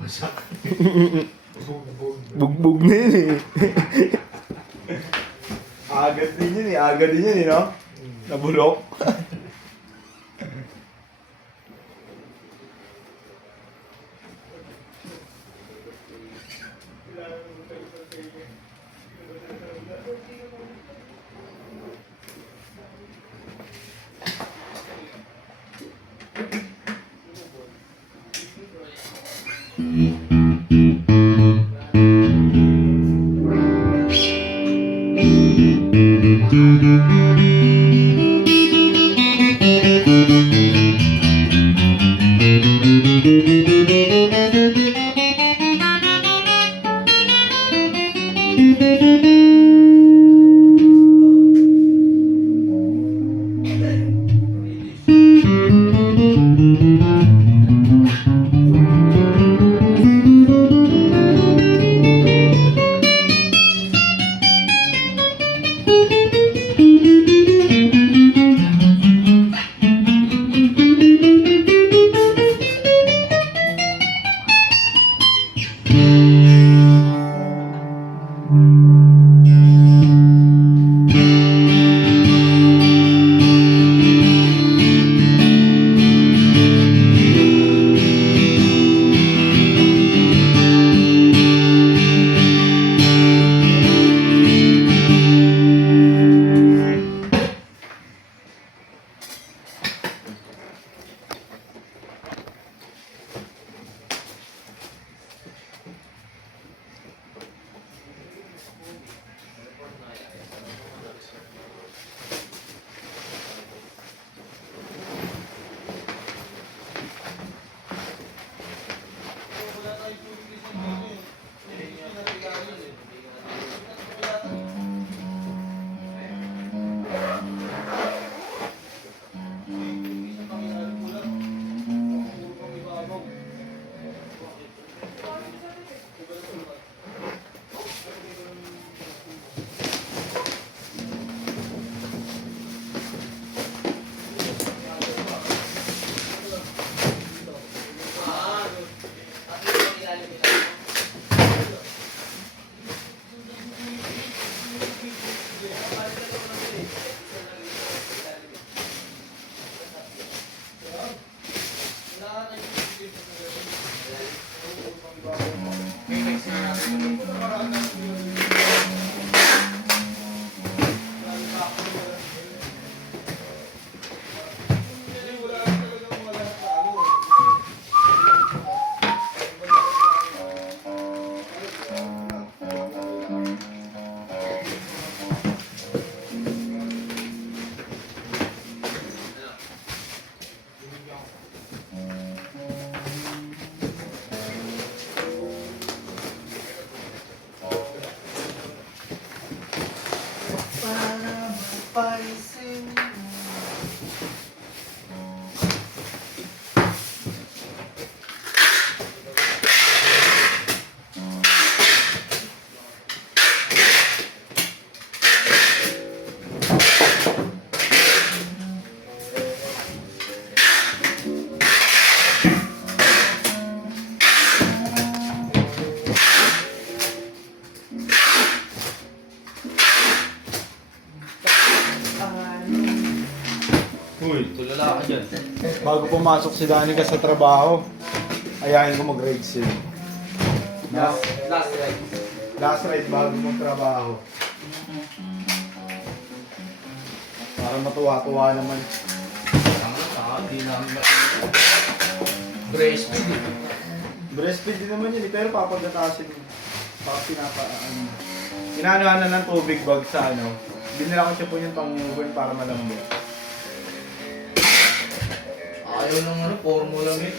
Masak. Bugbog na yun eh. Agad din yun eh. Agad din yun eh, no? Nabulok. Uy, Tulala ka dyan. bago pumasok si Danica sa trabaho, ayahin ko mag-ride seal. Last ride. Last ride bago magtrabaho. Para matuwa-tuwa naman. Hindi namin breastfeed eh. Breastfeed din naman yun eh, pero papagatasin mo. Baka inaanohan na ng tubig bag sa ano. Binila ko siya po yung pang-move para malambot. Ayaw ng ano, formula milk.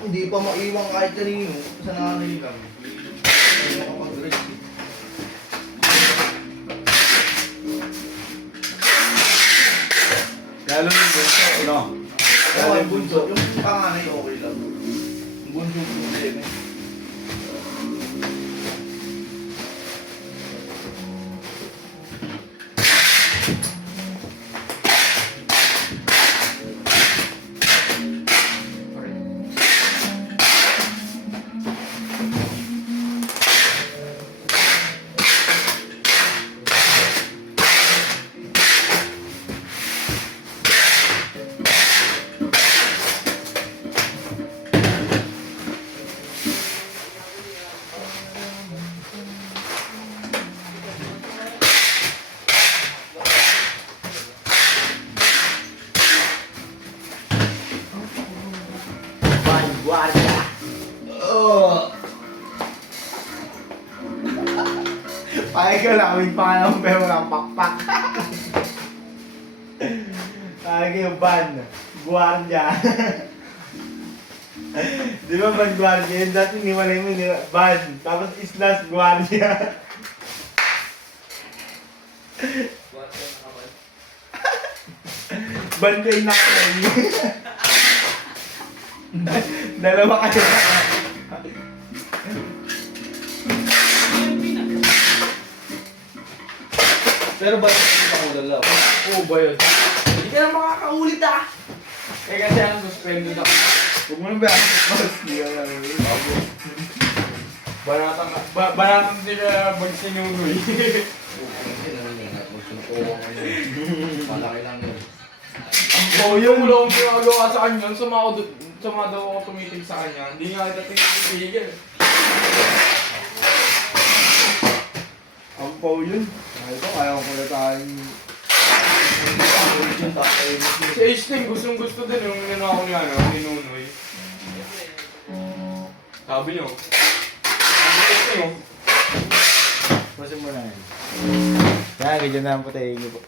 Hindi pa maiwan kahit kanino. Sa nanay lang. Hindi makapag-rest eh. Lalo yung bunso, no? Lalo yung bunso. Yung panganay okay lang. Yung bunso problema eh. Ay ka namin pa nga ng pero ng pakpak. Ay ka yung ban. Guardia. Di ba ban guardia? Yung dati niwalay mo yung ban. Tapos islas guardia. Bantay na kayo. Dalawa kayo. Pero ba yung pangulala? Oo ba yun? Hindi ka na makakaulit ah! Eh kasi ang suspended ako. Huwag mo nang bayaan sa boss. Hindi ka lang. Banatang din ka bag sinunoy. Kasi nananingat mo. Sinukuha ko yun. Malaki lang yun. Yung wala akong ginagawa sa kanya, sama daw ako tumitig sa kanya. Hindi nga kita tingin. Ang pao yun. Ay ko, kaya ko pala tayong... Si H-Ting gustong gusto din yung ninako niya, ni Nunoy. Sabi niyo. Sabi ni H-Ting oh. Pasin mo na yun. Yan, ganyan na ang patayin niyo po.